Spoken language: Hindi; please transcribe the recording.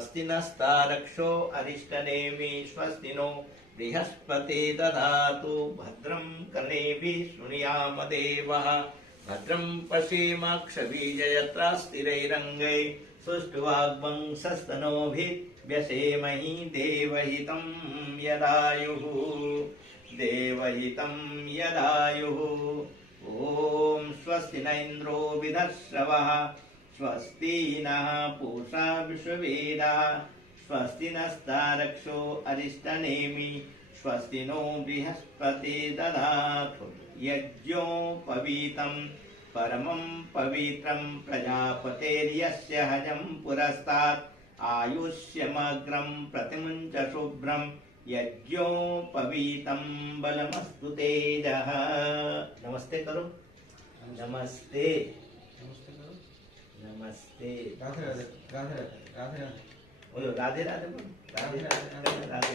स्वस्ति नस्तारक्षो अरिष्टनेमि स्वस्ति नो बृहस्पति दधातु भद्रं कर्णेभिः शृणुयाम देवः भद्रं पश्येमाक्षबीजयत्रा स्थिरैरङ्गैः सुष्ठुवाग्वंशस्तनोभिः व्यसेमहि देवहितं यदायुः ॐ स्वस्ति न इन्द्रो विधश्रवः स्वस्ति नः पूषा विश्ववेदाः स्वस्ति नस्तारक्षो अरिष्टनेमि स्वस्ति नो बृहस्पति दधातु यज्ञोपवीतं परमं पवित्रं प्रजापतेर्यस्य हजं पुरस्तात् आयुष्यमग्रं प्रतिमुञ्च शुभ्रं यज्ञोपवीतं बलमस्तु तेजः। नमस्ते करो। नमस्ते नमस्ते करो। नमस्ते। राधे राधे राधे राधे राधे बोलो राधे राधे बोलो। राधे राधे राधे